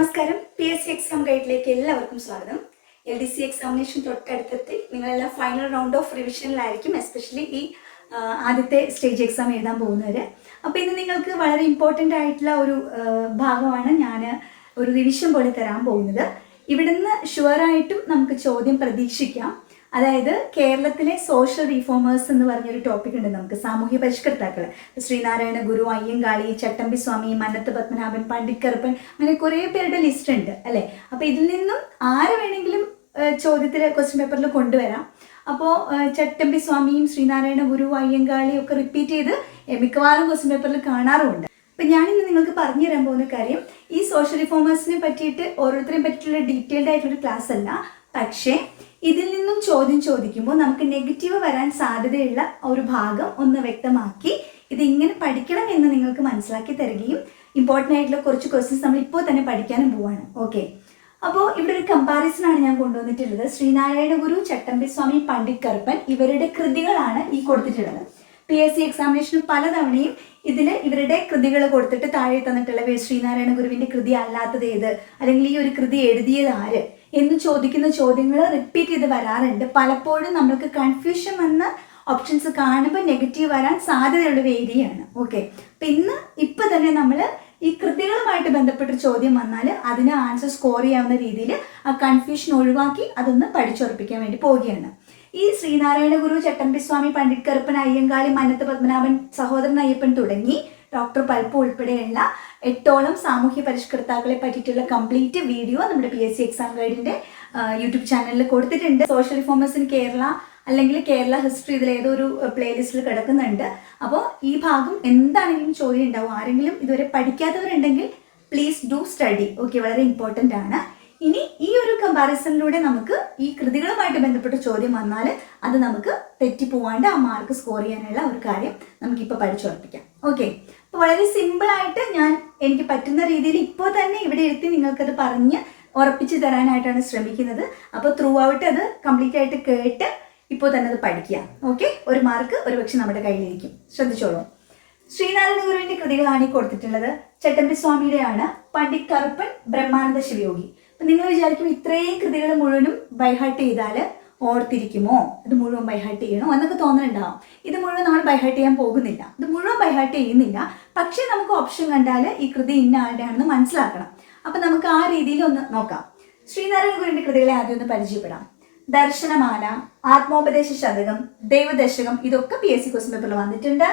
നമസ്കാരം. P S C exam ഗൈഡിലേക്ക് എല്ലാവർക്കും സ്വാഗതം. എൽ ഡി സി എക്സാമിനേഷൻ തൊട്ടടുത്തെത്തി നിങ്ങളെല്ലാം ഫൈനൽ റൗണ്ട് ഓഫ് റിവിഷനിലായിരിക്കും എസ്പെഷ്യലി ഈ ആദ്യത്തെ സ്റ്റേജ് എക്സാം എഴുതാൻ പോകുന്നവർ അപ്പോൾ ഇന്ന് നിങ്ങൾക്ക് വളരെ ഇമ്പോർട്ടന്റ് ആയിട്ടുള്ള ഒരു ഭാഗമാണ് ഞാൻ ഒരു റിവിഷൻ പോലെ തരാൻ പോകുന്നത്. ഇവിടുന്ന് ഷുവറായിട്ടും നമുക്ക് ചോദ്യം പ്രതീക്ഷിക്കാം. അതായത് കേരളത്തിലെ സോഷ്യൽ റീഫോമേഴ്സ് എന്ന് പറഞ്ഞൊരു ടോപ്പിക് ഉണ്ട് നമുക്ക് സാമൂഹ്യ പരിഷ്കർത്താക്കൾ ശ്രീനാരായണ ഗുരു അയ്യങ്കാളി ചട്ടമ്പി സ്വാമി മന്നത്ത് പത്മനാഭൻ പണ്ഡിക്കറുപ്പൻ അങ്ങനെ കുറേ പേരുടെ ലിസ്റ്റ് ഉണ്ട് അല്ലേ? അപ്പോൾ ഇതിൽ നിന്നും ആരെ വേണമെങ്കിലും ചോദ്യത്തിൽ ക്വസ്റ്റ്യൻ പേപ്പറിൽ കൊണ്ടുവരാം. അപ്പോൾ ചട്ടമ്പി സ്വാമിയും ശ്രീനാരായണ ഗുരു അയ്യങ്കാളിയും ഒക്കെ റിപ്പീറ്റ് ചെയ്ത് മിക്കവാറും ക്വസ്റ്റ്യൻ പേപ്പറിൽ കാണാറുമുണ്ട്. അപ്പം ഞാനിന്ന് നിങ്ങൾക്ക് പറഞ്ഞു തരാൻ പോകുന്ന കാര്യം ഈ സോഷ്യൽ റിഫോമേഴ്സിനെ പറ്റിയിട്ട് ഓരോരുത്തരെയും പറ്റിയിട്ടുള്ള ഡീറ്റെയിൽഡ് ആയിട്ടുള്ള ക്ലാസ് അല്ല പക്ഷേ ഇതിൽ നിന്നും ചോദ്യം ചോദിക്കുമ്പോൾ നമുക്ക് നെഗറ്റീവ് വരാൻ സാധ്യതയുള്ള ഒരു ഭാഗം ഒന്ന് വ്യക്തമാക്കി ഇത് ഇങ്ങനെ പഠിക്കണം എന്ന് നിങ്ങൾക്ക് മനസ്സിലാക്കി തരികയും ഇമ്പോർട്ടന്റ് ആയിട്ടുള്ള കുറച്ച് ക്വസ്റ്റ്യൻസ് നമ്മൾ ഇപ്പോൾ തന്നെ പഠിക്കാനും പോവാണ്. ഓക്കെ അപ്പോൾ ഇവിടെ ഒരു കമ്പാരിസൺ ആണ് ഞാൻ കൊണ്ടുവന്നിട്ടുള്ളത്. ശ്രീനാരായണ ഗുരു ചട്ടമ്പി സ്വാമി പണ്ഡിറ്റ് കറുപ്പൻ ഇവരുടെ കൃതികളാണ് ഈ കൊടുത്തിട്ടുള്ളത്. പി എസ് സി എക്സാമിനേഷന് പലതവണയും ഇതിൽ ഇവരുടെ കൃതികൾ കൊടുത്തിട്ട് താഴെ തന്നിട്ടുള്ള ശ്രീനാരായണ ഗുരുവിന്റെ കൃതി അല്ലാത്തത് ഏത്? അല്ലെങ്കിൽ ഈ ഒരു കൃതി എഴുതിയത് ആര്? എന്ന് ചോദിക്കുന്ന ചോദ്യങ്ങൾ റിപ്പീറ്റ് ചെയ്ത് വരാറുണ്ട്. പലപ്പോഴും നമ്മൾക്ക് കൺഫ്യൂഷൻ വന്ന് ഓപ്ഷൻസ് കാണുമ്പോൾ നെഗറ്റീവ് വരാൻ സാധ്യതയുള്ള ഒരു ഏരിയയാണ് ഓക്കെ അപ്പം ഇന്ന് ഇപ്പം തന്നെ നമ്മൾ ഈ കൃതികളുമായിട്ട് ബന്ധപ്പെട്ട ചോദ്യം വന്നാൽ അതിന് ആൻസർ സ്കോർ ചെയ്യാവുന്ന രീതിയിൽ ആ കൺഫ്യൂഷൻ ഒഴിവാക്കി അതൊന്ന് പഠിച്ചുറപ്പിക്കാൻ വേണ്ടി പോവുകയാണ്. ഈ ശ്രീനാരായണ ഗുരു ചട്ടമ്പി സ്വാമി പണ്ഡിറ്റ് കറുപ്പൻ അയ്യങ്കാളി മന്നത്ത് പത്മനാഭൻ സഹോദരൻ അയ്യപ്പൻ തുടങ്ങി ഡോക്ടർ പൽപ്പ് ഉൾപ്പെടെയുള്ള എട്ടോളം സാമൂഹ്യ പരിഷ്കർത്താക്കളെ പറ്റിയിട്ടുള്ള കംപ്ലീറ്റ് വീഡിയോ നമ്മുടെ പി എസ് സി എക്സാം ഗൈഡിന്റെ യൂട്യൂബ് ചാനലിൽ കൊടുത്തിട്ടുണ്ട്. സോഷ്യൽ റിഫോമേഴ്സ് ഇൻ കേരള അല്ലെങ്കിൽ കേരള ഹിസ്റ്ററി ഇതിൽ ഏതോ ഒരു പ്ലേലിസ്റ്റിൽ കിടക്കുന്നുണ്ട്. അപ്പോൾ ഈ ഭാഗം എന്താണെങ്കിലും ചോദ്യം ഉണ്ടാവും. ആരെങ്കിലും ഇതുവരെ പഠിക്കാത്തവരുണ്ടെങ്കിൽ പ്ലീസ് ഡു സ്റ്റഡി ഓക്കെ വളരെ ഇമ്പോർട്ടന്റ് ആണ്. ഇനി ഈ ഒരു കമ്പാരിസണിലൂടെ നമുക്ക് ഈ കൃതികളുമായിട്ട് ബന്ധപ്പെട്ട ചോദ്യം വന്നാൽ അത് നമുക്ക് തെറ്റിപ്പോവാണ്ട് ആ മാർക്ക് സ്കോർ ചെയ്യാനുള്ള ഒരു കാര്യം നമുക്കിപ്പോൾ പഠിച്ചുറപ്പിക്കാം. ഓക്കെ അപ്പോൾ വളരെ സിമ്പിളായിട്ട് ഞാൻ എനിക്ക് പറ്റുന്ന രീതിയിൽ ഇപ്പോൾ തന്നെ ഇവിടെ ഇരുത്തി നിങ്ങൾക്കത് പറഞ്ഞ് ഉറപ്പിച്ച് തരാനായിട്ടാണ് ശ്രമിക്കുന്നത്. അപ്പോൾ ത്രൂ ഔട്ട് അത് കംപ്ലീറ്റ് ആയിട്ട് കേട്ട് ഇപ്പോൾ തന്നെ അത് പഠിക്കുക. ഓക്കെ ഒരു മാർക്ക് ഒരു പക്ഷേ നമ്മുടെ കയ്യിലിരിക്കും. ശ്രദ്ധിച്ചോളൂ. ശ്രീനാരായണ ഗുരുവിന്റെ കൃതികളാണ് ഈ കൊടുത്തിട്ടുള്ളത്. ചട്ടമ്പി സ്വാമിയുടെയാണ് പണ്ഡിറ്റ് കറുപ്പൻ ബ്രഹ്മാനന്ദ ശിവയോഗി. അപ്പം നിങ്ങൾ വിചാരിക്കും ഇത്രയും കൃതികൾ മുഴുവനും ബൈഹാർട്ട് ചെയ്താൽ ഓർത്തിരിക്കുമോ? ഇത് മുഴുവൻ ബൈഹാർട്ട് ചെയ്യണോ? എന്നൊക്കെ തോന്നുന്നുണ്ടാവും ഇത് മുഴുവൻ നമ്മൾ ബൈഹാർട്ട് ചെയ്യാൻ പോകുന്നില്ല. ഇത് മുഴുവൻ ബൈഹാർട്ട് ചെയ്യുന്നില്ല. പക്ഷേ നമുക്ക് ഓപ്ഷൻ കണ്ടാൽ ഈ കൃതി ഇന്ന ആരുടെയാണെന്ന് മനസ്സിലാക്കണം. അപ്പൊ നമുക്ക് ആ രീതിയിൽ ഒന്ന് നോക്കാം. ശ്രീനാരായണ ഗുരുവിന്റെ കൃതികളെ ആദ്യം ഒന്ന് പരിചയപ്പെടാം. ദർശനമാല ആത്മോപദേശ ശതകം ദൈവദശകം ഇതൊക്കെ പി എസ് സി ക്വസ്റ്റൻ പേപ്പറിൽ വന്നിട്ടുണ്ട്.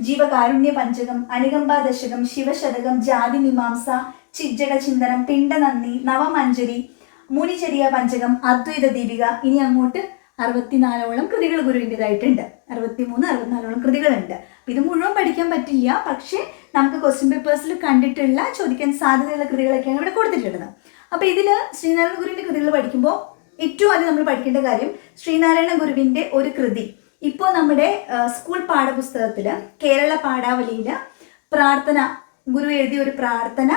ജീവകാരുണ്യ പഞ്ചകം അനുകമ്പ ദശകം ശിവശതകം ജാതി മീമാംസ ചിജ്ജട ചിന്തനം പിണ്ടനന്ദി നവമഞ്ജരി മുനിചര്യ പഞ്ചകം അദ്വൈത ദീപിക ഇനി അങ്ങോട്ട് അറുപത്തിനാലോളം കൃതികൾ ഗുരുവിന്റെതായിട്ടുണ്ട്. അറുപത്തിമൂന്ന് അറുപത്തിനാലോളം കൃതികളുണ്ട്. ഇത് മുഴുവൻ പഠിക്കാൻ പറ്റില്ല പക്ഷേ നമുക്ക് ക്വസ്റ്റ്യൻ പേപ്പേഴ്സിൽ കണ്ടിട്ടുള്ള ചോദിക്കാൻ സാധ്യതയുള്ള കൃതികളൊക്കെയാണ് ഇവിടെ കൊടുത്തിട്ടുള്ളത്. അപ്പൊ ഇതിൽ ശ്രീനാരായണ ഗുരുവിന്റെ കൃതികൾ പഠിക്കുമ്പോൾ ഏറ്റവും ആദ്യം നമ്മൾ പഠിക്കേണ്ട കാര്യം ശ്രീനാരായണ ഗുരുവിന്റെ ഒരു കൃതി. ഇപ്പോൾ നമ്മുടെ സ്കൂൾ പാഠപുസ്തകത്തിൽ കേരള പാഠാവലിയിൽ പ്രാർത്ഥന ഗുരു എഴുതിയ ഒരു പ്രാർത്ഥന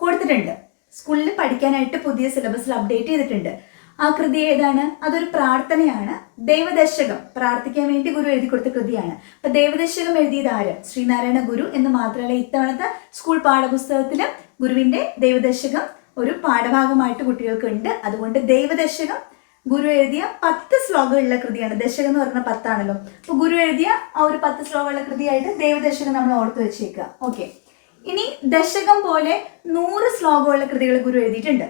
കൊടുത്തിട്ടുണ്ട്. സ്കൂളിൽ പഠിക്കാനായിട്ട് പുതിയ സിലബസിൽ അപ്ഡേറ്റ് ചെയ്തിട്ടുണ്ട്. ആ കൃതി ഏതാണ്? അതൊരു പ്രാർത്ഥനയാണ്. ദേവദശകം പ്രാർത്ഥിക്കാൻ വേണ്ടി ഗുരു എഴുതി കൊടുത്ത കൃതിയാണ്. അപ്പൊ ദേവദശകം എഴുതിയത് ആര്? ശ്രീനാരായണ ഗുരു എന്ന് മാത്രമല്ല ഇത്തവണത്തെ സ്കൂൾ പാഠപുസ്തകത്തിൽ ഗുരുവിന്റെ ദേവദശകം ഒരു പാഠഭാഗമായിട്ട് കുട്ടികൾക്ക് ഉണ്ട് അതുകൊണ്ട് ദൈവദശകം ഗുരു എഴുതിയ പത്ത് ശ്ലോകമുള്ള കൃതിയാണ്. ദശകം എന്ന് പറഞ്ഞ പത്താണല്ലോ. അപ്പൊ ഗുരു എഴുതിയ ആ ഒരു പത്ത് ശ്ലോകമുള്ള കൃതിയായിട്ട് ദൈവദശകം നമ്മൾ ഓർത്ത് വെച്ചേക്കുക ഓക്കെ ഇനി ദശകം പോലെ നൂറ് ശ്ലോകമുള്ള കൃതികൾ ഗുരു എഴുതിയിട്ടുണ്ട്.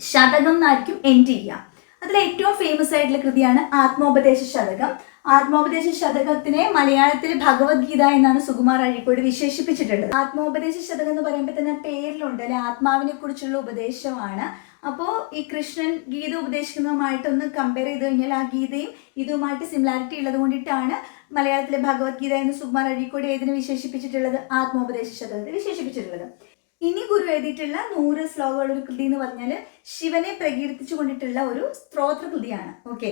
ശതകം എന്നായിരിക്കും എൻഡ് ചെയ്യുക. അതിൽ ഏറ്റവും ഫേമസ് ആയിട്ടുള്ള കൃതിയാണ് ആത്മോപദേശ ശതകം. ആത്മോപദേശ ശതകത്തിനെ മലയാളത്തിൽ ഭഗവത്ഗീത എന്നാണ് സുകുമാർ അഴീക്കോട് വിശേഷിപ്പിച്ചിട്ടുള്ളത്. ആത്മോപദേശ ശതകം എന്ന് പറയുമ്പോൾ തന്നെ പേരിലുണ്ട് അല്ലെ? ആത്മാവിനെ കുറിച്ചുള്ള ഉപദേശമാണ്. അപ്പോൾ ഈ കൃഷ്ണൻ ഗീത ഉപദേശിക്കുന്നതുമായിട്ടൊന്ന് കമ്പയർ ചെയ്ത് കഴിഞ്ഞാൽ ആ ഗീതയും ഇതുമായിട്ട് സിമിലാരിറ്റി ഉള്ളത് കൊണ്ടിട്ടാണ് മലയാളത്തിലെ ഭഗവത്ഗീത എന്ന് സുകുമാർ അഴീക്കോട് ഏതിനെ വിശേഷിപ്പിച്ചിട്ടുള്ളത്? ആത്മോപദേശ ശതകത്തെ വിശേഷിപ്പിച്ചിട്ടുള്ളത്. ഇനി ഗുരു എഴുതിയിട്ടുള്ള നൂറ് ശ്ലോകമുള്ള ഒരു കൃതി എന്ന് പറഞ്ഞാൽ ശിവനെ പ്രകീർത്തിച്ചു കൊണ്ടിട്ടുള്ള ഒരു സ്ത്രോത്ര കൃതിയാണ്. ഓക്കെ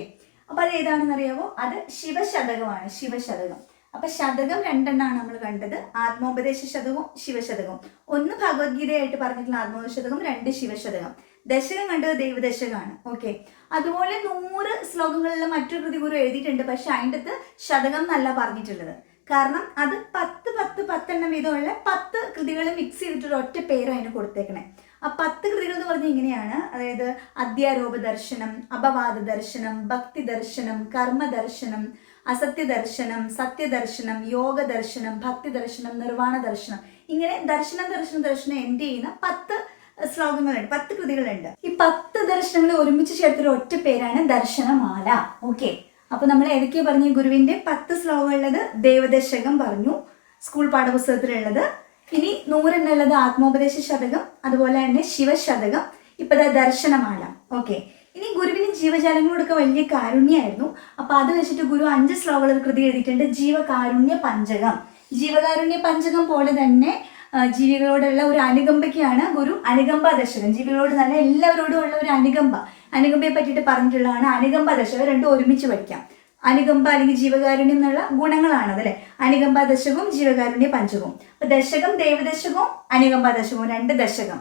അപ്പൊ അത് ഏതാണെന്ന് അറിയാവോ അത് ശിവശതകമാണ് ശിവശതകം. അപ്പൊ ശതകം രണ്ടെണ്ണമാണ് നമ്മൾ കണ്ടത്. ആത്മോപദേശ ശതകവും ശിവശതകവും. ഒന്ന് ഭഗവത്ഗീതയായിട്ട് പറഞ്ഞിട്ടുള്ള ആത്മോപദേശ ശതകം രണ്ട് ശിവശതകം. ദശകം കണ്ടത് ദൈവദശകമാണ്. ഓക്കെ അതുപോലെ നൂറ് ശ്ലോകങ്ങളിൽ മറ്റൊരു കൃതി ഗുരു എഴുതിയിട്ടുണ്ട്. പക്ഷെ അതിന്റെ അകത്ത് ശതകം എന്നല്ല പറഞ്ഞിട്ടുള്ളത്. കാരണം അത് പത്ത് പത്ത് പത്തെണ്ണം വീതമുള്ള പത്ത് കൃതികൾ മിക്സ് ചെയ്തിട്ടൊരു ഒറ്റ പേര് അതിന് കൊടുത്തേക്കണേ. ആ പത്ത് കൃതികൾ എന്ന് പറഞ്ഞാൽ ഇങ്ങനെയാണ്. അതായത് അധ്യാരോപ ദർശനം അപവാദ ദർശനം ഭക്തി ദർശനം കർമ്മ ദർശനം അസത്യ ദർശനം സത്യ ദർശനം യോഗ ദർശനം ഭക്തി ദർശനം നിർവാണ ദർശനം. ഇങ്ങനെ ദർശനം ദർശനം ദർശനം എൻഡ് ചെയ്യുന്ന പത്ത് ശ്ലോകങ്ങളുണ്ട്. പത്ത് കൃതികളുണ്ട്. ഈ പത്ത് ദർശനങ്ങൾ ഒരുമിച്ച് ചേർത്തൊരു ഒറ്റ പേരാണ് ദർശനമാല. ഓക്കെ അപ്പൊ നമ്മൾ ഏതൊക്കെയാ പറഞ്ഞു ഗുരുവിന്റെ? പത്ത് ശ്ലോകമുള്ളത് ദേവദശകം പറഞ്ഞു. സ്കൂൾ പാഠപുസ്തകത്തിലുള്ളത്. ഇനി നൂറെണ്ണുള്ളത് ആത്മോപദേശ ശതകം അതുപോലെ തന്നെ ശിവശതകം. ഇപ്പൊ ദാ ദർശനമാല. ഓക്കെ ഇനി ഗുരുവിന് ജീവജാലങ്ങളോടൊക്കെ വലിയ കാരുണ്യമായിരുന്നു അപ്പൊ അത് വെച്ചിട്ട് ഗുരു അഞ്ച് ശ്ലോകങ്ങൾ കൃതി എഴുതിയിട്ടുണ്ട്. ജീവകാരുണ്യ പഞ്ചകം. ജീവകാരുണ്യ പഞ്ചകം പോലെ തന്നെ ജീവികളോടുള്ള ഒരു അനുകമ്പയ്ക്കാണ് ഗുരു അനുകമ്പ ദശകം ജീവികളോട് നല്ല എല്ലാവരോടും ഉള്ള ഒരു അനുകമ്പ. അനുകമ്പയെ പറ്റിയിട്ട് പറഞ്ഞിട്ടുള്ളതാണ് അനുകമ്പ ദശകം രണ്ടും ഒരുമിച്ച് വയ്ക്കാം. അനുകമ്പ അല്ലെങ്കിൽ ജീവകാരുണ്യം എന്നുള്ള ഗുണങ്ങളാണ് അതല്ലേ അനുകമ്പ ദശകവും ജീവകാരുണ്യ പഞ്ചകവും. അപ്പൊ ദശകം ദേവദശകവും അനുകമ്പ ദശകവും രണ്ട് ദശകം.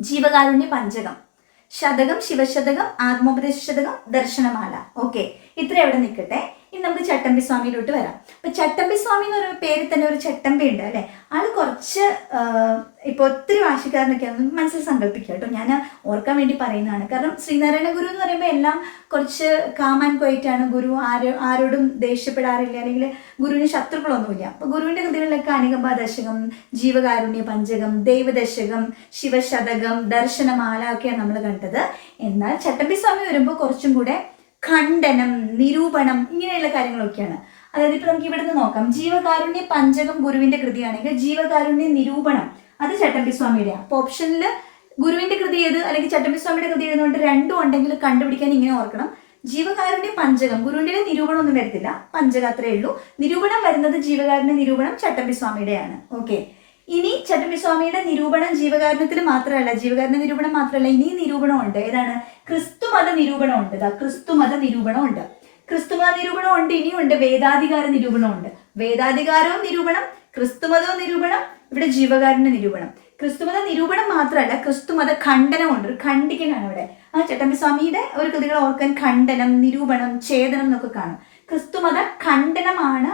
ജീവകാരുണ്യ പഞ്ചകം. ശതകം ശിവശതകം ആത്മോപദേശ ശതകം ദർശനമാല. ഓക്കെ. ഇത്ര എവിടെ നിൽക്കട്ടെ. ഇനി നമുക്ക് ചട്ടമ്പി സ്വാമിയിലോട്ട് വരാം. അപ്പൊ ചട്ടമ്പി സ്വാമി എന്ന് പറയുന്ന പേരിൽ തന്നെ ഒരു ചട്ടമ്പി ഉണ്ട് അല്ലെ? ആൾ കുറച്ച് ഇപ്പൊ ഒത്തിരി വാശിക്കാരനൊക്കെ നമുക്ക് മനസ്സിൽ സങ്കല്പിക്കുക കേട്ടോ. ഞാൻ ഓർക്കാൻ വേണ്ടി പറയുന്നതാണ്. കാരണം ശ്രീനാരായണ ഗുരു എന്ന് പറയുമ്പോൾ എല്ലാം കുറച്ച് കാമാൻ ക്വൈറ്റാണ് ഗുരു ആരോ ആരോടും ദേഷ്യപ്പെടാറില്ല. അല്ലെങ്കിൽ ഗുരുവിന് ശത്രുക്കളൊന്നുമില്ല. അപ്പൊ ഗുരുവിന്റെ കൃതികളിലൊക്കെ അനുകമ്പ ദശകം ജീവകാരുണ്യ പഞ്ചകം ദൈവദശകം ശിവശതകം ദർശനമാല ഒക്കെയാണ് നമ്മൾ കണ്ടത്. എന്നാൽ ചട്ടമ്പി സ്വാമി വരുമ്പോൾ കുറച്ചും കൂടെ ഖണ്ഡനം നിരൂപണം ഇങ്ങനെയുള്ള കാര്യങ്ങളൊക്കെയാണ്. അതായത് ഇപ്പൊ നമുക്ക് ഇവിടുന്ന് നോക്കാം. ജീവകാരുണ്യ പഞ്ചകം ഗുരുവിന്റെ കൃതിയാണെങ്കിൽ ജീവകാരുണ്യ നിരൂപണം. അത് ചട്ടമ്പി സ്വാമിയുടെ. അപ്പൊ ഓപ്ഷനിൽ ഗുരുവിന്റെ കൃതി ഏത്? അല്ലെങ്കിൽ ചട്ടമ്പി സ്വാമിയുടെ കൃതി ഏതുകൊണ്ട് രണ്ടും ഉണ്ടെങ്കിൽ കണ്ടുപിടിക്കാൻ ഇങ്ങനെ ഓർക്കണം. ജീവകാരുണ്യ പഞ്ചകം ഗുരുവിന്റെ നിരൂപണം ഒന്നും വരത്തില്ല. പഞ്ചകം അത്രയേ ഉള്ളൂ. നിരൂപണം വരുന്നത് ജീവകാരുണ്യ നിരൂപണം ചട്ടമ്പി സ്വാമിയുടെയാണ്. ഓക്കെ ഇനി ചട്ടമ്പി സ്വാമിയുടെ നിരൂപണം ജീവകാരണത്തിൽ മാത്രമല്ല ജീവകാരണ നിരൂപണം മാത്രമല്ല ഇനി നിരൂപണമുണ്ട്. ഏതാണ്? ക്രിസ്തുമത നിരൂപണമുണ്ട്. ക്രിസ്തുമത നിരൂപണമുണ്ട്. ക്രിസ്തുമത നിരൂപണമുണ്ട് ഇനിയുണ്ട്. വേദാധികാര നിരൂപണമുണ്ട്. വേദാധികാരവും നിരൂപണം ക്രിസ്തുമതവും നിരൂപണം ഇവിടെ ജീവകാരുണ്യ നിരൂപണം. ക്രിസ്തുമത നിരൂപണം മാത്രമല്ല ക്രിസ്തുമത ഖണ്ഡനമുണ്ട്. ഒരു ഖണ്ഡിക്കനാണ് ഇവിടെ. ആ ചട്ടമ്പി സ്വാമിയുടെ ഒരു കൃതികൾ ഓർക്കാൻ ഖണ്ഡനം നിരൂപണം ഛേദനം എന്നൊക്കെ കാണും. ക്രിസ്തുമത ഖണ്ഡനമാണ്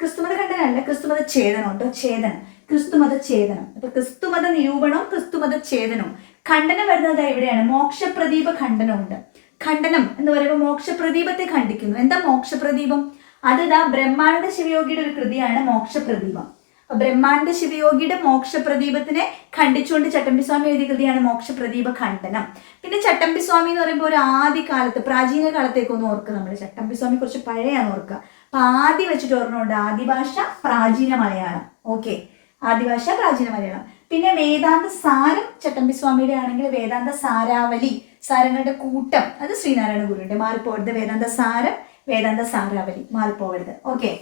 ക്രിസ്തുമത ഖണ്ഡനമല്ല ക്രിസ്തുമത ഛേദനം ഉണ്ടോ ഛേദനം. ക്രിസ്തുമത ഛേദനം അപ്പൊ ക്രിസ്തുമത നിരൂപണവും ക്രിസ്തുമത ഛേദനവും ഖണ്ഡനം വരുന്നത് എവിടെയാണ്? മോക്ഷപ്രദീപ ഖണ്ഡനമുണ്ട് ഖണ്ഡനം എന്ന് പറയുമ്പോൾ മോക്ഷപ്രദീപത്തെ ഖണ്ഡിക്കുന്നു. എന്താ മോക്ഷപ്രദീപം? അത് ഇതാ ബ്രഹ്മാനന്ദ ശിവയോഗിയുടെ ഒരു കൃതിയാണ് മോക്ഷപ്രദീപം. ബ്രഹ്മാനന്ദ ശിവയോഗിയുടെ മോക്ഷപ്രദീപത്തിനെ ഖണ്ഡിച്ചുകൊണ്ട് ചട്ടമ്പിസ്വാമി എഴുതിയ കൃതിയാണ് മോക്ഷപ്രദീപ ഖണ്ഡനം പിന്നെ ചട്ടമ്പിസ്വാമി എന്ന് പറയുമ്പോൾ ഒരു ആദ്യ കാലത്ത് പ്രാചീന കാലത്തേക്ക് ഒന്ന് ഓർക്കുക നമ്മൾ ചട്ടമ്പിസ്വാമി കുറച്ച് പഴയാണ് ഓർക്കുക. അപ്പൊ ആദ്യം വെച്ചിട്ട് ഓർമ്മയുണ്ട്. ആദിഭാഷ പ്രാചീന മലയാളം. ഓക്കെ. ആദിഭാഷ പ്രാചീന മലയാളം. പിന്നെ വേദാന്ത സാരം ചട്ടമ്പി സ്വാമിയുടെ ആണെങ്കിൽ വേദാന്ത സാരാവലി സാരങ്ങളുടെ കൂട്ടം. അത് ശ്രീനാരായണ ഗുരുവിന്റെ മാറിപ്പോകരുത് വേദാന്ത സാരം വേദാന്ത സാരാവലി. മാറിപ്പോകരുത്. ഓക്കെ.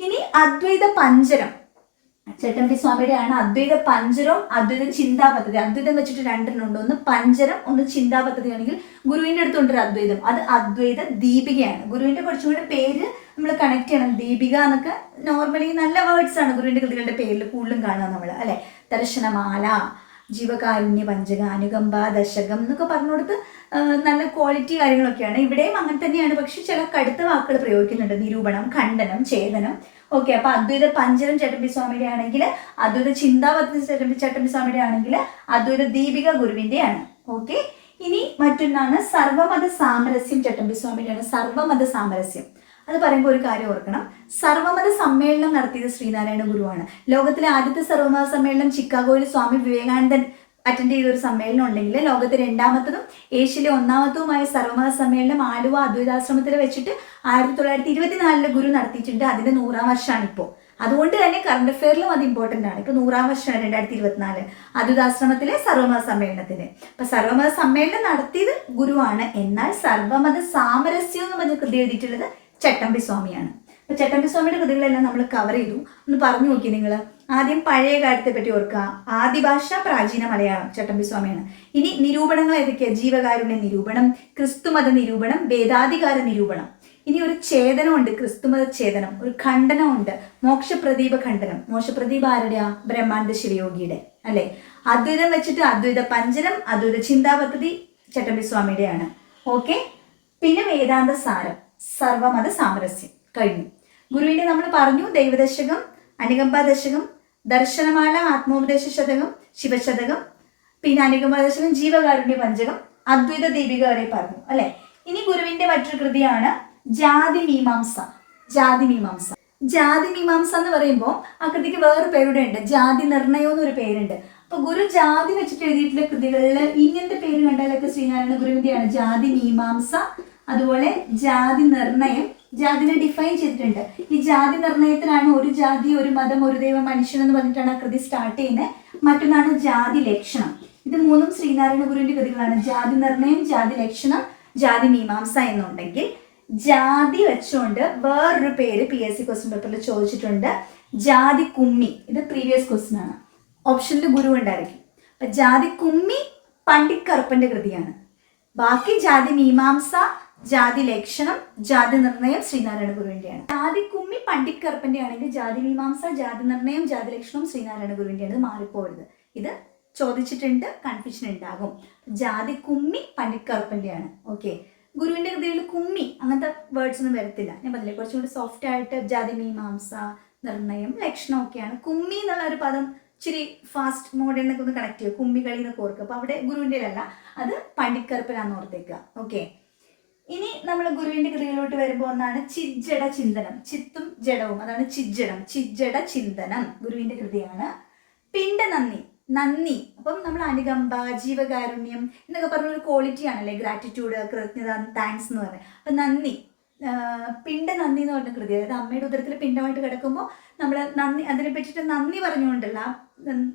ഇനി അദ്വൈത പഞ്ചരം. ചട്ടമ്പി സ്വാമിയുടെ ആണ് അദ്വൈത പഞ്ചരവും അദ്വൈത ചിന്താ പദ്ധതി. അദ്വൈതം വെച്ചിട്ട് രണ്ടെണ്ണം ഉണ്ട്. ഒന്ന് പഞ്ചരം ഒന്ന് ചിന്താ പദ്ധതി ആണെങ്കിൽ ഗുരുവിന്റെ അടുത്തുണ്ടൊരു അദ്വൈതം. അത് അദ്വൈത ദീപികയാണ്. ഗുരുവിന്റെ കുറച്ചുകൂടെ പേര് നമ്മൾ കണക്ട് ചെയ്യണം. ദീപിക എന്നൊക്കെ നോർമലി നല്ല വേർഡ്സ് ആണ് ഗുരുവിന്റെ കൃതികളുടെ പേരിൽ കൂടുതലും കാണുക നമ്മൾ അല്ലെ? ദർശനമാല ജീവകാരുണ്യ പഞ്ചക അനുകമ്പ ദശകം എന്നൊക്കെ പറഞ്ഞു കൊടുത്ത് നല്ല ക്വാളിറ്റി കാര്യങ്ങളൊക്കെയാണ്. ഇവിടെയും അങ്ങനെ തന്നെയാണ്. പക്ഷെ ചില കടുത്ത വാക്കുകൾ പ്രയോഗിക്കുന്നുണ്ട്. നിരൂപണം ഖണ്ഡനം ഛേദനം ഓക്കെ അപ്പൊ അദ്വൈത പഞ്ചരം ചട്ടമ്പി സ്വാമിയുടെ ആണെങ്കിൽ അദ്വൈത ചിന്താപത്തി ചട്ടമ്പി ചട്ടമ്പി സ്വാമിയുടെ ആണെങ്കിൽ അദ്വൈത ദീപിക ഗുരുവിന്റെയാണ്. ഓക്കെ ഇനി മറ്റൊന്നാണ് സർവമത സാമരസ്യം ചട്ടമ്പി സ്വാമിയുടെയാണ്. സർവമത സാമരസ്യം. അത് പറയുമ്പോൾ ഒരു കാര്യം ഓർക്കണം. സർവമത സമ്മേളനം നടത്തിയത് ശ്രീനാരായണ ഗുരുവാണ്. ലോകത്തിലെ ആദ്യത്തെ സർവമത സമ്മേളനം ചിക്കാഗോയിൽ സ്വാമി വിവേകാനന്ദൻ അറ്റൻഡ് ചെയ്ത ഒരു സമ്മേളനം ഉണ്ടെങ്കിൽ ലോകത്തെ രണ്ടാമത്തതും ഏഷ്യയിലെ ഒന്നാമത്തതുമായ സർവമത സമ്മേളനം ആലുവ അദ്വൈതാശ്രമത്തിൽ വെച്ചിട്ട് ആയിരത്തി തൊള്ളായിരത്തി ഇരുപത്തിനാലിൽ ഗുരു നടത്തിയിട്ടുണ്ട്. അതിന്റെ നൂറാം വർഷമാണ് ഇപ്പോൾ അതുകൊണ്ട് തന്നെ കറണ്ട് അഫെയറിലും അത് ഇമ്പോർട്ടന്റ് ആണ്. ഇപ്പൊ നൂറാം വർഷമാണ് രണ്ടായിരത്തി ഇരുപത്തിനാല് അദ്വൈതാശ്രമത്തിലെ സർവമത സമ്മേളനത്തിന്. അപ്പൊ സർവമത സമ്മേളനം നടത്തിയത് ഗുരുവാണ്. എന്നാൽ സർവമത സാമരസ്യം എന്ന് പറഞ്ഞ കൃതി എഴുതിയിട്ടുള്ളത് ചട്ടമ്പി സ്വാമിയാണ്. അപ്പൊ ചട്ടമ്പി സ്വാമിയുടെ കൃതികളെല്ലാം നമ്മൾ കവർ ചെയ്തു. ഒന്ന് പറഞ്ഞു നോക്കി നിങ്ങൾ ആദ്യം പഴയ കാര്യത്തെ പറ്റി ഓർക്കുക. ആദിഭാഷ പ്രാചീന മലയാളം ചട്ടമ്പി സ്വാമിയാണ്. ഇനി നിരൂപണങ്ങൾ ഏതൊക്കെയാണ് ജീവകാരുണ്യ നിരൂപണം ക്രിസ്തുമത നിരൂപണം വേദാധികാര നിരൂപണം. ഇനി ഒരു ഛേദനമുണ്ട് ക്രിസ്തുമത ഛേദനം. ഒരു ഖണ്ഡനമുണ്ട് മോക്ഷപ്രദീപ ഖണ്ഡനം. മോക്ഷപ്രദീപ ആരുടെയാ? ബ്രഹ്മാണ്ട ശിവയോഗിയുടെ. അല്ലെ? അദ്വൈതം വെച്ചിട്ട് അദ്വൈത പഞ്ചനം അദ്വൈത ചിന്താപദ്ധതി ചട്ടമ്പി സ്വാമിയുടെയാണ്. ഓക്കെ? പിന്നെ വേദാന്ത സാരം. സർവമത സാമരസ്യം കഴിഞ്ഞു. ഗുരുവിന്റെ നമ്മൾ പറഞ്ഞു ദൈവദശകം അനുകമ്പ ദശകം ദർശനമാല ആത്മോപദേശ ശതകം ശിവശതകം പിന്നെ അനുഗമദർശനം ജീവകാരുണ്യ പഞ്ചകം അദ്വൈത ദീപിക വരെ പറഞ്ഞു അല്ലെ? ഇനി ഗുരുവിന്റെ മറ്റൊരു കൃതിയാണ് ജാതി മീമാംസ. ജാതി മീമാംസ. ജാതി മീമാംസ എന്ന് പറയുമ്പോൾ ആ കൃതിക്ക് വേറൊരു പേരുടെ ഉണ്ട് ജാതി നിർണയം എന്നൊരു പേരുണ്ട്. അപ്പൊ ഗുരു ജാതി വെച്ചിട്ട് എഴുതിയിട്ടുള്ള കൃതികളിൽ ഇങ്ങനത്തെ പേര് കണ്ടാലൊക്കെ ശ്രീനാരായണ ഗുരുവിന്റെയാണ് ജാതി മീമാംസ അതുപോലെ ജാതി നിർണയം ജാതിനെ ഡിഫൈൻ ചെയ്തിട്ടുണ്ട്. ഈ ജാതി നിർണയത്തിലാണ് ഒരു ജാതി ഒരു മതം ഒരു ദൈവം മനുഷ്യൻ എന്ന് പറഞ്ഞിട്ടാണ് ആ കൃതി സ്റ്റാർട്ട് ചെയ്യുന്നത് മറ്റൊന്നാണ് ജാതി ലക്ഷണം. ഇത് മൂന്നും ശ്രീനാരായണ ഗുരുവിന്റെ കൃതികളാണ്. ജാതി നിർണയം ജാതി ലക്ഷണം ജാതി മീമാംസ എന്നുണ്ടെങ്കിൽ ജാതി വെച്ചുകൊണ്ട് വേറൊരു പേര് പി എസ് സി ക്വസ്റ്റ്യൻ പേപ്പറിൽ ചോദിച്ചിട്ടുണ്ട്. ജാതി കുമ്മി. ഇത് പ്രീവിയസ് ക്വസ്റ്റ്യൻ ആണ്. ഓപ്ഷനിൽ ഗുരു ഉണ്ടായിരിക്കും. അപ്പൊ ജാതി കുമ്മി പണ്ഡിറ്റ് കറുപ്പന്റെ കൃതിയാണ്. ബാക്കി ജാതി മീമാംസ ജാതി ലക്ഷണം ജാതി നിർണയം ശ്രീനാരായണ ഗുരുവിന്റെയാണ്. ജാതി കുമ്മി പണ്ഡിറ്റ് കറുപ്പന്റെ ആണെങ്കിൽ ജാതി മീമാംസ ജാതി നിർണയം ജാതി ലക്ഷണം ശ്രീനാരായണ ഗുരുവിന്റെയാണ്. ഇത് മാറിപ്പോരുത്. ഇത് ചോദിച്ചിട്ടുണ്ട് കൺഫ്യൂഷൻ ഉണ്ടാകും. ജാതി കുമ്മി പണ്ഡിറ്റ് കറുപ്പന്റെയാണ് ഓക്കെ ഗുരുവിന്റെ കൃതിയിൽ കുമ്മി അങ്ങനത്തെ വേർഡ്സ് ഒന്നും വരത്തില്ല. ഞാൻ പറഞ്ഞില്ലേ കുറച്ചും കൂടി സോഫ്റ്റ് ആയിട്ട് ജാതി മീമാംസ നിർണയം ലക്ഷണം ഒക്കെയാണ്. കുമ്മി എന്നുള്ള ഒരു പദം ഇച്ചിരി ഫാസ്റ്റ് മോഡേൺ ഒക്കെ ഒന്ന് കണക്ട് ചെയ്യും കുമ്മികളിന്ന് കോർക്കും അപ്പൊ അവിടെ ഗുരുവിന്റെ അല്ല അത് പണ്ഡിറ്റ് ഓർത്തേക്കുക. ഓക്കെ ഇനി നമ്മൾ ഗുരുവിന്റെ കൃതികളിലോട്ട് വരുമ്പോൾ ഒന്നാണ് ചിജ്ജട ചിന്തനം. ചിത്തും ജഡവും. അതാണ് ചിജ്ജടം. ചിജ്ജട ചിന്തനം. ഗുരുവിന്റെ കൃതിയാണ്. പിണ്ട നന്ദി. നന്ദി. അപ്പം നമ്മൾ അനുകമ്പ ജീവകാരുണ്യം എന്നൊക്കെ പറഞ്ഞ ഒരു ക്വാളിറ്റി ആണല്ലേ? ഗ്രാറ്റിറ്റ്യൂഡ് കൃതജ്ഞത താങ്ക്സ് എന്ന് പറയുന്നത്. അപ്പം നന്ദി. പിണ്ട നന്ദി എന്ന് പറഞ്ഞ കൃതി. അതായത് അമ്മയുടെ ഉദരത്തിൽ പിണ്ടമായിട്ട് കിടക്കുമ്പോൾ നമ്മൾ നന്ദി അതിനെ പറ്റിയിട്ട് നന്ദി പറഞ്ഞുകൊണ്ടുള്ള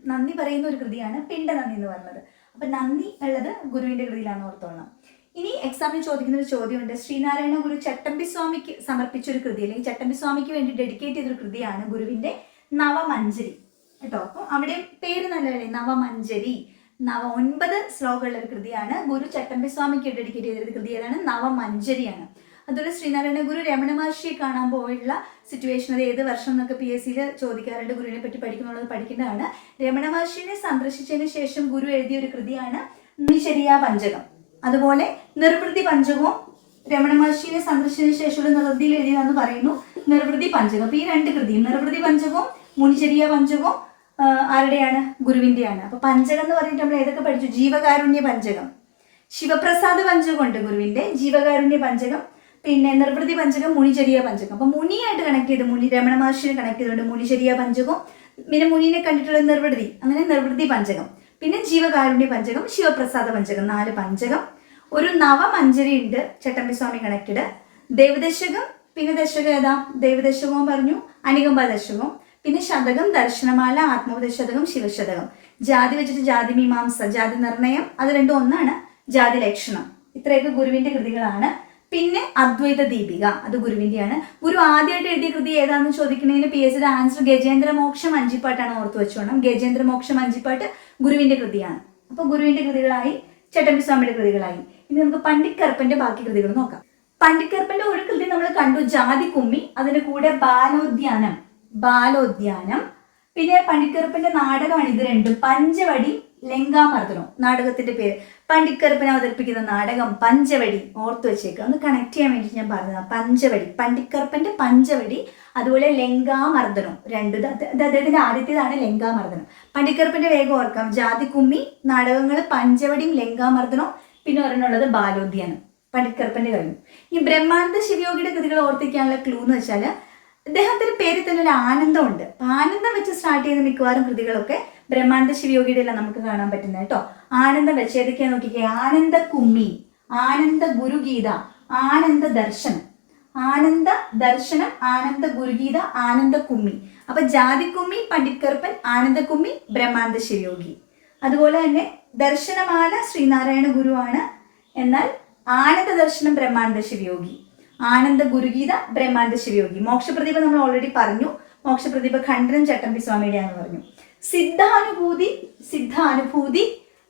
നന്ദി പറയുന്ന ഒരു കൃതിയാണ് പിണ്ട നന്ദി എന്ന് പറഞ്ഞത് അപ്പം നന്ദി ഉള്ളത് ഗുരുവിന്റെ കൃതിയിലാണ് ഓർത്തോളണം. ഇനി എക്സാമിന് ചോദിക്കുന്ന ഒരു ചോദ്യമുണ്ട്. ശ്രീനാരായണ ഗുരു ചട്ടമ്പി സ്വാമിക്ക് സമർപ്പിച്ച ഒരു കൃതി അല്ലെങ്കിൽ ചട്ടമ്പി സ്വാമിക്ക് വേണ്ടി ഡെഡിക്കേറ്റ് ചെയ്തൊരു കൃതിയാണ് ഗുരുവിന്റെ നവമഞ്ജരി. കേട്ടോ? അപ്പം അവിടെ പേര് നല്ലതല്ലേ നവമഞ്ജരി. നവ ഒൻപത് ശ്ലോകമുള്ള ഒരു കൃതിയാണ്. ഗുരു ചട്ടമ്പി സ്വാമിക്ക് ഡെഡിക്കേറ്റ് ചെയ്തൊരു കൃതി ഏതാണ്? നവമഞ്ജരിയാണ്. അതുപോലെ ശ്രീനാരായണ ഗുരു രമണ മഹർഷിയെ കാണാൻ പോയുള്ള സിറ്റുവേഷൻ അത് ഏത് വർഷം എന്നൊക്കെ പി എസ് സിയിൽ ചോദിക്കാറുണ്ട്. ഗുരുവിനെ പറ്റി പഠിക്കുന്നുള്ളത് പഠിക്കേണ്ടതാണ്. രമണ മഹർഷിനെ സന്ദർശിച്ചതിന് ശേഷം ഗുരു എഴുതിയ ഒരു കൃതിയാണ് നിശരിയ പഞ്ചകം അതുപോലെ നിർവൃതി പഞ്ചകവും രമണ മഹർഷിയെ സന്ദർശിച്ചതിന് ശേഷമുള്ള നിർവൃതിയിൽ എഴുതിയതെന്ന് പറയുന്നു. നിർവൃതി പഞ്ചകം. അപ്പൊ ഈ രണ്ട് കൃതിയും നിർവൃതി പഞ്ചകവും മുനിചരിയ പഞ്ചകവും ആരുടെയാണ്? ഗുരുവിന്റെയാണ്. അപ്പൊ പഞ്ചകം എന്ന് പറഞ്ഞിട്ട് നമ്മൾ ഏതൊക്കെ പഠിച്ചു? ജീവകാരുണ്യ പഞ്ചകം. ശിവപ്രസാദ പഞ്ചകം ഉണ്ട് ഗുരുവിന്റെ. ജീവകാരുണ്യ പഞ്ചകം പിന്നെ നിർവൃതി പഞ്ചകം മുനിചരിയ പഞ്ചകം. അപ്പൊ മുനിയായിട്ട് കണക്ട് ചെയ്ത്. മുനി രമണ മഹർഷിനെ കണക്ട് ചെയ്തുകൊണ്ട് മുനിചരിയ പഞ്ചകം പിന്നെ മുനിനെ കണ്ടിട്ടുള്ള നിർവൃതി. അങ്ങനെ നിർവൃതി പഞ്ചകം. പിന്നെ ജീവകാരുണ്യ പഞ്ചകം ശിവപ്രസാദ പഞ്ചകം നാല് പഞ്ചകം. ഒരു നവമഞ്ജരി ഉണ്ട് ചട്ടമ്പി സ്വാമി കണക്റ്റഡ് ദേവദശകം പിന്നെ ദശകം ഏതാ? ദേവദശകവും പറഞ്ഞു അനുകമ്പ ദശകവും. പിന്നെ ശതകം ദർശനമാല ആത്മോദശതകം ശിവശതകം. ജാതി വെച്ചിട്ട് ജാതി മീമാംസ ജാതി നിർണയം അത് രണ്ടും ഒന്നാണ് ജാതി ലക്ഷണം. ഇത്രയൊക്കെ ഗുരുവിന്റെ കൃതികളാണ്. പിന്നെ അദ്വൈത ദീപിക അത് ഗുരുവിന്റെയാണ്. ഗുരു ആദ്യമായിട്ട് എഴുതിയ കൃതി ഏതാണെന്ന് ചോദിക്കുന്നതിന് പി എസ് സിയുടെ ആൻസർ ഗജേന്ദ്രമോക്ഷം അഞ്ചിപ്പാട്ടാണ് ഓർത്തു വെച്ചോണം. ഗജേന്ദ്രമോക്ഷം അഞ്ചിപ്പാട്ട് ഗുരുവിന്റെ കൃതിയാണ്. അപ്പോൾ ഗുരുവിന്റെ കൃതികളായി ചട്ടമ്പി സ്വാമിയുടെ കൃതികളായി. ഇനി നമുക്ക് പണ്ഡിറ്റ് ബാക്കി കൃതികൾ നോക്കാം. പണ്ഡിറ്റ് ഒരു കൃതി നമ്മൾ കണ്ടു ജാതി കുമ്മി അതിന്റെ കൂടെ ബാലോദ്യാനം. ബാലോദ്യാനം. പിന്നെ പണ്ഡിറ്റ് കറുപ്പന്റെ നാടകമാണ് ഇത് രണ്ടും. പഞ്ചവടി ലങ്കാമർദ്ദനം നാടകത്തിന്റെ പേര്. പണ്ഡിറ്റ് അവതരിപ്പിക്കുന്ന നാടകം പഞ്ചവടി ഓർത്തു വെച്ചേക്കുക ഒന്ന് കണക്ട് ചെയ്യാൻ വേണ്ടി ഞാൻ പറഞ്ഞതാണ് പഞ്ചവടി. പണ്ടിക്കറുപ്പന്റെ പഞ്ചവടി അതുപോലെ ലങ്കാമർദ്ദനം രണ്ടു. അദ്ദേഹത്തിന്റെ ആദ്യത്തേതാണ് ലങ്കാമർദ്ദനം. പണ്ടിക്കറുപ്പന്റെ കറുപ്പന്റെ വേഗം ഓർക്കാം. ജാതി കുമ്മി നാടകങ്ങൾ പഞ്ചവടിയും ലങ്കാമർദ്ദനവും പിന്നെ ഒരെണ്ണുള്ളത് ബാലോദ്യാനം പണ്ടിക്കറുപ്പന്റെ കറുപ്പന്റെ കഴിഞ്ഞു ഈ ബ്രഹ്മാനന്ദ ശിവയോഗിയുടെ കൃതികൾ ഓർത്തിക്കാനുള്ള ക്ലൂ എന്ന് വെച്ചാൽ അദ്ദേഹത്തിന്റെ പേരിൽ തന്നെ ഒരു ആനന്ദമുണ്ട്. ആനന്ദം വെച്ച് സ്റ്റാർട്ട് ചെയ്യുന്ന മിക്കവാറും കൃതികളൊക്കെ ബ്രഹ്മാനന്ദ ശിവയോഗിയുടെ നമുക്ക് കാണാൻ പറ്റുന്നത് കേട്ടോ. ആനന്ദം വെച്ച് ഏതൊക്കെയാ നോക്കിക്കേ? ആനന്ദ കുമ്മി ആനന്ദ ഗുരുഗീത ആനന്ദ ദർശനം. ആനന്ദ ദർശനം ആനന്ദ ഗുരുഗീത ആനന്ദ കുമ്മി. അപ്പൊ ജാതി കുമ്മി പണ്ഡിറ്റ് ആനന്ദ കുമ്മി ബ്രഹ്മാനന്ദ ശിവയോഗി. അതുപോലെ തന്നെ ദർശനമാല ശ്രീനാരായണ ഗുരുവാണ്. എന്നാൽ ആനന്ദ ദർശനം ബ്രഹ്മാനന്ദ ശിവയോഗി. ആനന്ദ ഗുരുഗീത ബ്രഹ്മാനന്ദ ശിവയോഗി. മോക്ഷപ്രദീപ നമ്മൾ ഓൾറെഡി പറഞ്ഞു. മോക്ഷപ്രദീപ ഖണ്ഡനം ചട്ടമ്പി സ്വാമിയുടെയാണെന്ന് പറഞ്ഞു. സിദ്ധാനുഭൂതി സിദ്ധാനുഭൂതി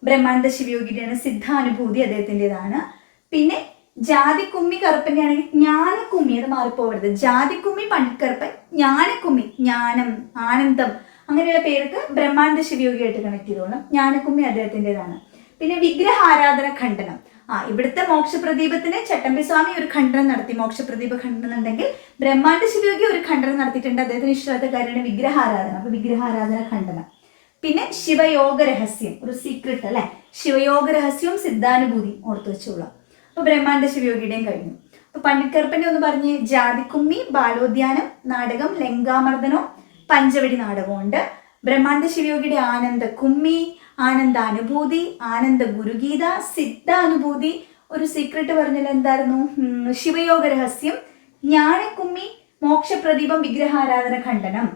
ബ്രഹ്മാനന്ദ ശിവയോഗിയുടെയാണ് സിദ്ധാനുഭൂതി അദ്ദേഹത്തിന്റെതാണ്. പിന്നെ ജാതിക്കുമ്മി കറുപ്പന്റെ ആണെങ്കിൽ ജ്ഞാനക്കുമ്മി അത് മാറിപ്പോകരുത്. ജാതിക്കുമ്മി കുമ്മി പണിക്കറുപ്പൻ ജ്ഞാനക്കുമ്മി ജ്ഞാനം ആനന്ദം അങ്ങനെയുള്ള പേർക്ക് ബ്രഹ്മാനന്ദ ശിവയോഗിയായിട്ട് കണക്ട് ചെയ്തോളാം. ജ്ഞാനക്കുമ്മി അദ്ദേഹത്തിന്റെതാണ്. പിന്നെ വിഗ്രഹാരാധന ഖണ്ഡനം. ആ ഇവിടുത്തെ മോക്ഷപ്രദീപത്തിന് ചട്ടമ്പി സ്വാമി ഒരു ഖണ്ഡനം നടത്തി. മോക്ഷപ്രദീപ ഖണ്ഡനം ഉണ്ടെങ്കിൽ ബ്രഹ്മാണ്ട ശിവയോഗി ഒരു ഖണ്ഡനം നടത്തിയിട്ടുണ്ട്. അദ്ദേഹത്തിന് കാര്യമാണ് വിഗ്രഹാരാധന. അപ്പൊ വിഗ്രഹാരാധന ഖണ്ഡനം. പിന്നെ ശിവയോഗ രഹസ്യം. ഒരു സീക്രട്ട് അല്ലെ? ശിവയോഗ രഹസ്യവും സിദ്ധാനുഭൂതി ഓർത്തു വെച്ചോളാം. അപ്പൊ ബ്രഹ്മാണ്ട ശിവയോഗിയുടെയും കഴിഞ്ഞു. അപ്പൊ പണ്ഡിtkർപ്പന്റെ ഒന്ന് പറഞ്ഞ് ജാതിക്കുമ്മി ബാലോദ്യാനം നാടകം ലങ്കാമർദ്ദനവും പഞ്ചവടി നാടകവും ഉണ്ട്. ബ്രഹ്മാണ്ട ശിവയോഗിയുടെ ആനന്ദ കുമ്മി ആനന്ദാനുഭൂതി ആനന്ദ ഗുരുഗീത സിദ്ധാനുഭൂതി. ഒരു സീക്രട്ട് പറഞ്ഞാൽ എന്തായിരുന്നു? ശിവയോഗ രഹസ്യം ജ്ഞാനക്കുമ്മി മോക്ഷപ്രദീപം വിഗ്രഹാരാധന ഖണ്ഡനം.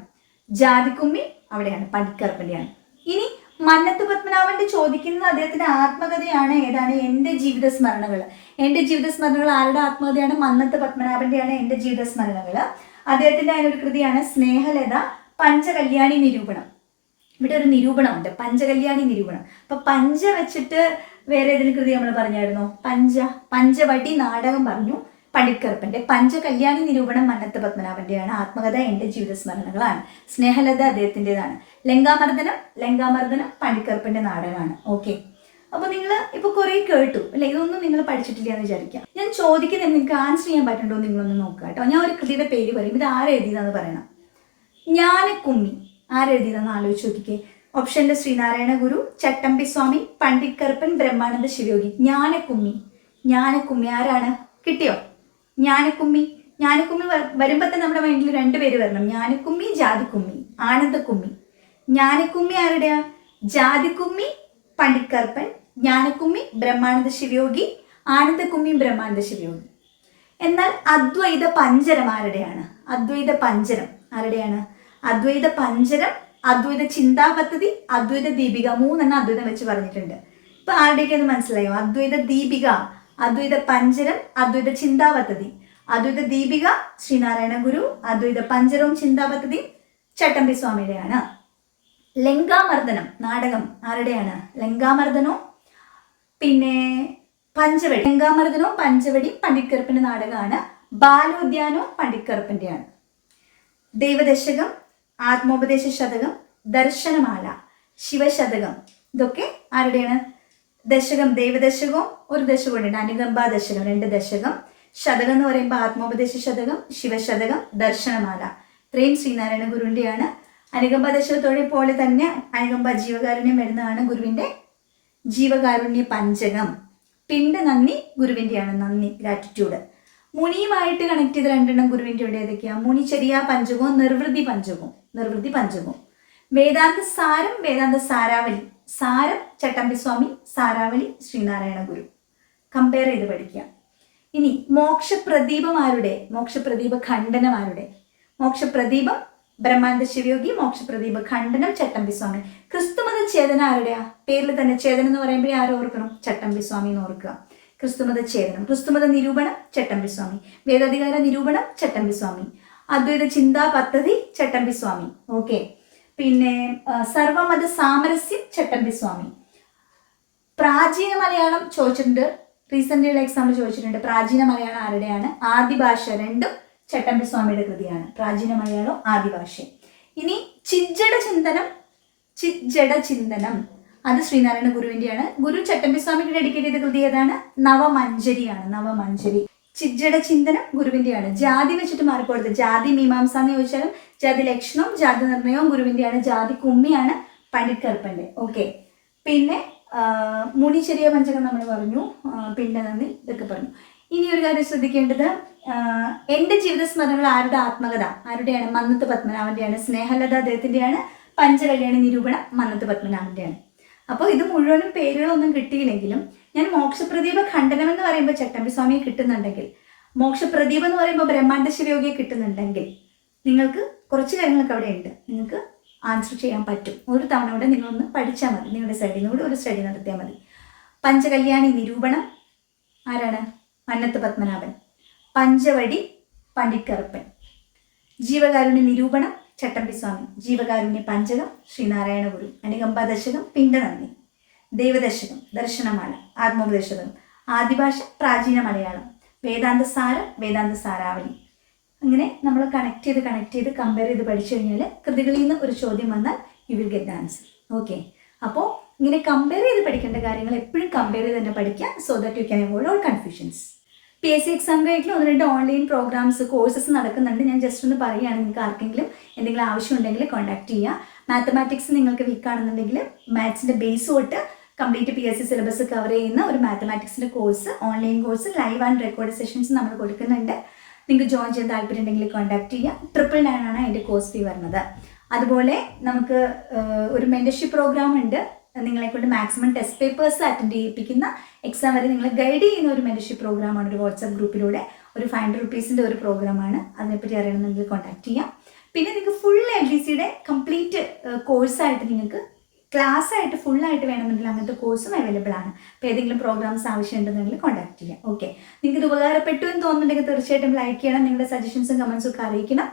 ജാതിക്കുമ്മി അവിടെയാണ് പണിക്കർപ്പന്റെയാണ് ഇനി മന്നത്ത് പത്മനാഭന്റെ ചോദിക്കുന്നത് അദ്ദേഹത്തിന്റെ ആത്മകഥയാണ്. ഏതാണ്? എന്റെ ജീവിത സ്മരണകൾ എന്റെ ജീവിത സ്മരണകൾ ആരുടെ ആത്മകഥയാണ്? മന്നത്ത് പത്മനാഭന്റെയാണ് എന്റെ ജീവിത സ്മരണകൾ അദ്ദേഹത്തിന്റെ അതിനൊരു കൃതിയാണ് സ്നേഹലത പഞ്ചകല്യാണി നിരൂപണം. ഇവിടെ ഒരു നിരൂപണമുണ്ട് പഞ്ചകല്യാണി നിരൂപണം. അപ്പൊ പഞ്ച വെച്ചിട്ട് വേറെ ഏതെങ്കിലും കൃതി നമ്മൾ പറഞ്ഞായിരുന്നു? പഞ്ച പഞ്ചവടി നാടകം പറഞ്ഞു പണിക്കറുപ്പന്റെ പഞ്ചകല്യാണി നിരൂപണം മന്നത്ത് പത്മനാഭന്റെയാണ് ആത്മകഥ എന്റെ ജീവിത സ്മരണകളാണ് സ്നേഹലത അദ്ദേഹത്തിന്റെതാണ്. ലങ്കാമർദ്ദനം ലങ്കാമർദ്ദനം പണിക്കറുപ്പന്റെ നാടകമാണ്. ഓക്കെ. അപ്പൊ നിങ്ങൾ ഇപ്പൊ കുറെ കേട്ടു. അല്ലെ? ഇതൊന്നും നിങ്ങൾ പഠിച്ചിട്ടില്ല എന്ന് വിചാരിക്കാം. ഞാൻ ചോദിക്കുന്നത് നിങ്ങൾക്ക് ആൻസർ ചെയ്യാൻ പറ്റുന്നുണ്ടോ നിങ്ങളൊന്ന് നോക്കുക കേട്ടോ ഞാൻ ഒരു കൃതിയുടെ പേര് പറയും. ഇത് ആരെഴുതിയതാന്ന് പറയണം. ജ്ഞാനക്കുമ്മി ആരെഴുതിയതെന്ന് ആലോചിച്ച് നോക്കിക്കേ. ഓപ്ഷന്റെ ശ്രീനാരായണ ഗുരു ചട്ടമ്പി സ്വാമി പണ്ഡിറ്റ് കറുപ്പൻ ബ്രഹ്മാനന്ദ ശിവയോഗി. ജ്ഞാനക്കുമ്മി. ജ്ഞാനക്കുമ്മി ആരാണ്? കിട്ടിയോ? ജ്ഞാനക്കുമ്മി. ജ്ഞാനക്കുമ്മി വരുമ്പോൾ തന്നെ നമ്മുടെ മൈൻഡിൽ രണ്ട് പേര് വരണം. ജ്ഞാനക്കുമ്മി ജാതിക്കുമ്മി. ആനന്ദക്കുമ്മി. ജ്ഞാനക്കുമ്മി ആരുടെയാ? ജാതിക്കുമ്മി പണ്ഡിറ്റ് കറുപ്പൻ ജ്ഞാനക്കുമ്മി ബ്രഹ്മാനന്ദ ശിവയോഗി. ആനന്ദക്കുമ്മി ബ്രഹ്മാനന്ദ ശിവയോഗി. എന്നാൽ അദ്വൈത പഞ്ചരം ആരുടെയാണ്? അദ്വൈത പഞ്ചരം ആരുടെയാണ്? അദ്വൈത പഞ്ചരം അദ്വൈത ചിന്താ പദ്ധതി അദ്വൈത ദീപിക മൂന്നെണ്ണം അദ്വൈതം വെച്ച് പറഞ്ഞിട്ടുണ്ട്. ഇപ്പൊ ആരുടെയൊക്കെ ഒന്ന് മനസ്സിലായോ? അദ്വൈത ദീപിക അദ്വൈത പഞ്ചരം അദ്വൈത ചിന്താ പദ്ധതി അദ്വൈത ദീപിക ശ്രീനാരായണ ഗുരു അദ്വൈത പഞ്ചരവും ചിന്താ പദ്ധതി ചട്ടമ്പി സ്വാമിയുടെയാണ്. ലങ്കാമർദ്ദനം നാടകം ആരുടെയാണ്? ലങ്കാമർദ്ദനവും പിന്നെ പഞ്ചവടി. ലങ്കാമർദ്ദനവും പഞ്ചവടി പണ്ഡിറ്റ് നാടകമാണ്. ബാലോദ്യാനവും പണ്ഡിറ്റ് ദൈവദശകം ആത്മോപദേശ ശതകം ദർശനമാല ശിവശതകം ഇതൊക്കെ ആരുടെയാണ്? ദശകം ദേവദശകവും ഒരു ദശകം ഉണ്ട് അനുകമ്പ ദശകം രണ്ട് ദശകം. ശതകം എന്ന് പറയുമ്പോൾ ആത്മോപദേശ ശതകം ശിവശതകം ദർശനമാല. ഇത്രയും ശ്രീനാരായണ ഗുരുവിന്റെയാണ് അനുകമ്പ ദശകത്തോടെ പോലെ തന്നെ അനുകമ്പ ജീവകാരുണ്യം വരുന്നതാണ് ഗുരുവിന്റെ ജീവകാരുണ്യ പഞ്ചകം. പിണ്ട് നന്ദി ഗുരുവിന്റെയാണ് നന്ദി ഗ്രാറ്റിറ്റ്യൂഡ് മുനിയുമായിട്ട് കണക്ട് ചെയ്ത രണ്ടെണ്ണം ഗുരുവിന്റെ ഇവിടെ ഏതൊക്കെയാണ് മുനിചര്യ പഞ്ചകവും നിർവൃതി പഞ്ചകവും. നിർവൃതി പഞ്ചകവും. വേദാന്ത സാരം വേദാന്ത സാരാവലി. സാരം ചട്ടമ്പി സ്വാമി സാരാവലി ശ്രീനാരായണ ഗുരു. കമ്പയർ ചെയ്ത് പഠിക്കുക. ഇനി മോക്ഷപ്രദീപമാരുടെ മോക്ഷപ്രദീപ ഖണ്ഡനമാരുടെ മോക്ഷപ്രദീപം ബ്രഹ്മാനന്ദ ശിവയോഗി മോക്ഷപ്രദീപ ഖണ്ഡനം ചട്ടമ്പി സ്വാമി ക്രിസ്തുമത ചേതന ആരുടെയാ? പേരിൽ തന്നെ ചേതനം എന്ന് പറയുമ്പോൾ ആരും ഓർക്കണം ചട്ടമ്പി സ്വാമി എന്ന് ഓർക്കുക. ക്രിസ്തുമത ഛേദനം ക്രിസ്തുമത നിരൂപണം ചട്ടമ്പി സ്വാമി. വേദാധികാര നിരൂപണം ചട്ടമ്പി സ്വാമി. അദ്വൈത ചിന്താ പദ്ധതി ചട്ടമ്പി സ്വാമി. ഓക്കെ പിന്നെ സർവമത സാമരസ്യം ചട്ടമ്പി സ്വാമി. പ്രാചീന മലയാളം ചോദിച്ചിട്ടുണ്ട്. റീസെന്റ് എക്സാമ്പിൾ ചോദിച്ചിട്ടുണ്ട്. പ്രാചീന മലയാളം ആരുടെയാണ്? ആദിഭാഷ രണ്ടും ചട്ടമ്പി സ്വാമിയുടെ കൃതിയാണ്. പ്രാചീന മലയാളം ആദിഭാഷ ഇനി ചിജ്ജട ചിന്തനം ചിജ്ജട ചിന്തനം അത് ശ്രീനാരായണ ഗുരുവിന്റെയാണ്. ഗുരു ചട്ടമ്പി സ്വാമിക്ക് ഡെഡിക്കേറ്റ് ചെയ്ത കൃതി ഏതാണ്? നവമഞ്ജരിയാണ്. നവമഞ്ജരി. ചിജ്ജട ചിന്തനം ഗുരുവിന്റെയാണ്. ജാതി വെച്ചിട്ട് മാറിപ്പോടുത്ത് ജാതി മീമാംസ എന്ന് ചോദിച്ചാലും ജാതി ലക്ഷണവും ജാതി നിർണയവും ഗുരുവിന്റെയാണ്. ജാതി കുമ്മിയാണ് പണ്ഡിറ്റ് ഓക്കെ. പിന്നെ മുടി ചെറിയ പഞ്ചകം നമ്മൾ പറഞ്ഞു. പിന്നെ നന്ദി. ഇതൊക്കെ പറഞ്ഞു. ഇനി ഒരു കാര്യം ശ്രദ്ധിക്കേണ്ടത് എന്റെ ജീവിത സ്മരണകൾ ആരുടെ ആത്മകഥ? ആരുടെയാണ്? മന്നത്ത് പത്മനാഭന്റെയാണ് സ്നേഹലത അദ്ദേഹത്തിന്റെയാണ് പഞ്ചകല്യാണി നിരൂപണം മന്നത്ത് പത്മനാഭന്റെയാണ് അപ്പോൾ ഇത് മുഴുവനും പേരുകളൊന്നും കിട്ടിയില്ലെങ്കിലും ഞാൻ മോക്ഷപ്രദീപ ഖണ്ഡനം എന്ന് പറയുമ്പോൾ ചട്ടമ്പി സ്വാമിയെ കിട്ടുന്നുണ്ടെങ്കിൽ മോക്ഷപ്രദീപം എന്ന് പറയുമ്പോൾ ബ്രഹ്മാണ്ട ശിവയോഗിയെ കിട്ടുന്നുണ്ടെങ്കിൽ നിങ്ങൾക്ക് കുറച്ച് കാര്യങ്ങളൊക്കെ അവിടെ ഉണ്ട്. നിങ്ങൾക്ക് ആൻസർ ചെയ്യാൻ പറ്റും. ഒരു തവണ കൂടെ നിങ്ങളൊന്ന് പഠിച്ചാൽ മതി. നിങ്ങളുടെ സ്റ്റഡിയിൽ കൂടി ഒരു സ്റ്റഡി നടത്തിയാൽ മതി. പഞ്ചകല്യാണി നിരൂപണം ആരാണ്? മന്നത്ത് പത്മനാഭൻ. പഞ്ചവടി പണ്ഡിറ്റ് കറുപ്പൻ ജീവകാരുണ്യ നിരൂപണം ചട്ടമ്പി സ്വാമി ജീവകാരുണ്യ പഞ്ചകം ശ്രീനാരായണ ഗുരു അനുകമ്പ ദശകം പിണ്ടനന്ദി. ദൈവദശകം ദർശനമാല ആത്മോപദേശകം ആദിഭാഷ പ്രാചീന മലയാളം വേദാന്ത സാര വേദാന്ത സാരാവലി. അങ്ങനെ നമ്മൾ കണക്ട് ചെയ്ത് കണക്ട് ചെയ്ത് കമ്പയർ ചെയ്ത് പഠിച്ചു കഴിഞ്ഞാൽ കൃതികളിൽ നിന്ന് ഒരു ചോദ്യം വന്നാൽ you will get answer okay അപ്പോൾ ഇങ്ങനെ കമ്പയർ ചെയ്ത് പഠിക്കേണ്ട കാര്യങ്ങൾ എപ്പോഴും കമ്പയർ ചെയ്ത് തന്നെ പഠിക്കുക so that you can avoid all confusions P S C exam കഴിഞ്ഞിട്ട് ഒന്ന് രണ്ട് ഓൺലൈൻ പ്രോഗ്രാംസ് കോഴ്സസ് നടക്കുന്നുണ്ട്. ഞാൻ ജസ്റ്റ് ഒന്ന് പറയുകയാണ്. നിങ്ങൾക്ക് ആർക്കെങ്കിലും എന്തെങ്കിലും ആവശ്യമുണ്ടെങ്കിൽ കോൺടാക്ട് ചെയ്യുക മാത്തമാറ്റിക്സ് നിങ്ങൾക്ക് വീക്ക് ആണെന്നുണ്ടെങ്കിൽ മാത്സിന്റെ ബേസ് തൊട്ട് complete P S C syllabus cover ചെയ്യുന്ന ഒരു മാത്തമാറ്റിക്സിന്റെ course online course live and record sessions നമ്മൾ കൊടുക്കുന്നുണ്ട്. നിങ്ങൾക്ക് ജോയിൻ ചെയ്യാൻ താല്പര്യം ഉണ്ടെങ്കിൽ കോൺടാക്ട് ചെയ്യാം. ട്രിപ്പിൾ നയൻ ആണ് അതിന്റെ കോഴ്സ് ഫീ വരുന്നത്. അതുപോലെ നമുക്ക് ഒരു മെന്റർഷിപ്പ് പ്രോഗ്രാം ഉണ്ട്. നിങ്ങളെ കൊണ്ട് മാക്സിമം ടെസ്റ്റ് പേപ്പേഴ്സ് അറ്റൻഡ് ചെയ്യിപ്പിക്കുന്ന എക്സാം വരെ നിങ്ങളെ ഗൈഡ് ചെയ്യുന്ന ഒരു മെന്റർഷിപ്പ് പ്രോഗ്രാമാണ് ഒരു വാട്സാപ്പ് ഗ്രൂപ്പിലൂടെ ഒരു ഫൈവ് ഹൺഡ്രഡ് റുപ്പീസിന്റെ ഒരു പ്രോഗ്രാമാണ് അതിനെപ്പറ്റി അറിയണമെന്നുണ്ടെങ്കിൽ കോൺടാക്ട് ചെയ്യാം. പിന്നെ നിങ്ങൾക്ക് ഫുൾ എൽ ഡി സിയുടെ കംപ്ലീറ്റ് കോഴ്സായിട്ട് നിങ്ങൾക്ക് ക്ലാസ് ആയിട്ട് ഫുൾ ആയിട്ട് വേണമെന്നുണ്ടെങ്കിൽ അങ്ങനത്തെ കോഴ്സും അവൈലബിൾ ആണ്. അപ്പോൾ ഏതെങ്കിലും പ്രോഗ്രാംസ് ആവശ്യമുണ്ടെന്നുണ്ടെങ്കിൽ കോൺടാക്ട് ചെയ്യാം. ഓക്കെ നിങ്ങൾക്ക് ഇത് ഉപകാരപ്പെട്ടു എന്ന് തോന്നുന്നുണ്ടെങ്കിൽ തീർച്ചയായിട്ടും ലൈക്ക് ചെയ്യണം. നിങ്ങളുടെ സജഷൻസും കമൻസും ഒക്കെ അറിയിക്കണം.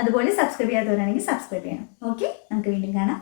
അതുപോലെ സബ്സ്ക്രൈബ് ചെയ്യാത്തവരാണെങ്കിൽ സബ്സ്ക്രൈബ് ചെയ്യണം. ഓക്കെ നമുക്ക് വീണ്ടും കാണാം.